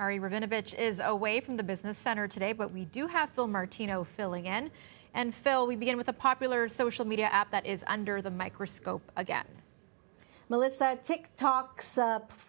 Ari Ravinovich is away from the business center today, but we do have Phil Martino filling in. And Phil, we begin with a popular social media app that is under the microscope again. Melissa, TikTok's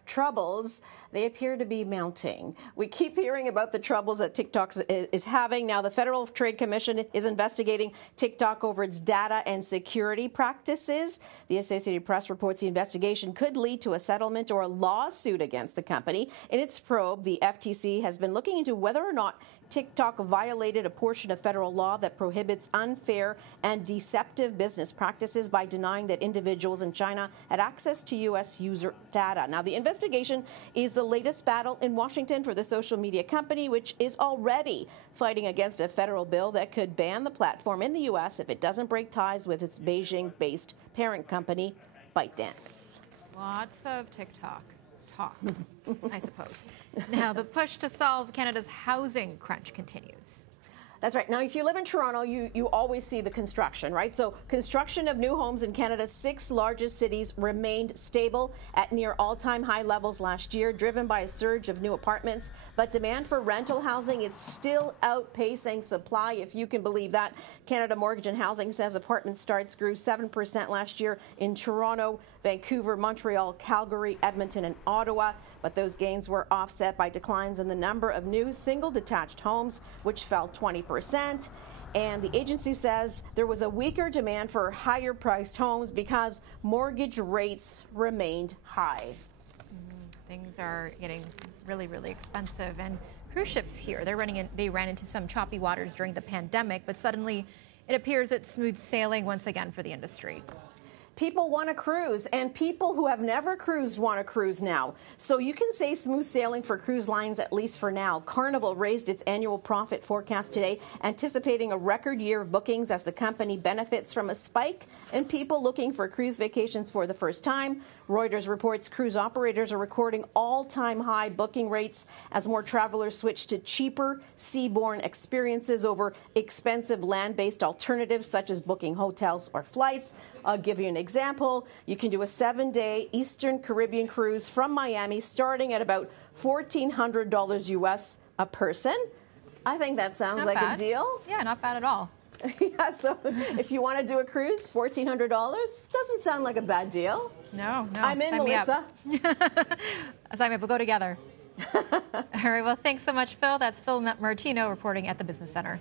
troubles, they appear to be mounting. We keep hearing about the troubles that TikTok is having. Now, the Federal Trade Commission is investigating TikTok over its data and security practices. The Associated Press reports the investigation could lead to a settlement or a lawsuit against the company. In its probe, the FTC has been looking into whether or not TikTok violated a portion of federal law that prohibits unfair and deceptive business practices by denying that individuals in China had access to U.S. user data. Now, the investigation is the latest battle in Washington for the social media company, which is already fighting against a federal bill that could ban the platform in the U.S. if it doesn't break ties with its Beijing-based parent company, ByteDance. Lots of TikTok talk, I suppose. Now, the push to solve Canada's housing crunch continues. That's right. Now, if you live in Toronto, you always see the construction, right? So construction of new homes in Canada's 6 largest cities remained stable at near all-time high levels last year, driven by a surge of new apartments. But demand for rental housing is still outpacing supply, if you can believe that. Canada Mortgage and Housing says apartment starts grew 7% last year in Toronto, Vancouver, Montreal, Calgary, Edmonton, and Ottawa. But those gains were offset by declines in the number of new single-detached homes, which fell 20%. And the agency says there was a weaker demand for higher-priced homes because mortgage rates remained high. Things are getting really, really expensive. And cruise ships here, they ran into some choppy waters during the pandemic, but suddenly it appears it's smooth sailing once again for the industry. People want to cruise, and people who have never cruised want to cruise now. So you can say smooth sailing for cruise lines, at least for now. Carnival raised its annual profit forecast today, anticipating a record year of bookings as the company benefits from a spike in people looking for cruise vacations for the first time. Reuters reports cruise operators are recording all-time high booking rates as more travelers switch to cheaper seaborne experiences over expensive land-based alternatives such as booking hotels or flights. I'll give you an example. You can do a 7-day Eastern Caribbean cruise from Miami starting at about $1,400 US a person. I think that sounds Not like bad. a deal. Yeah, not bad at all. Yeah, so if you want to do a cruise, $1,400 doesn't sound like a bad deal. No. I'm in, Melissa. Sign me up. We'll go together. All right. Well, thanks so much, Phil. That's Phil Martino reporting at the Business Center.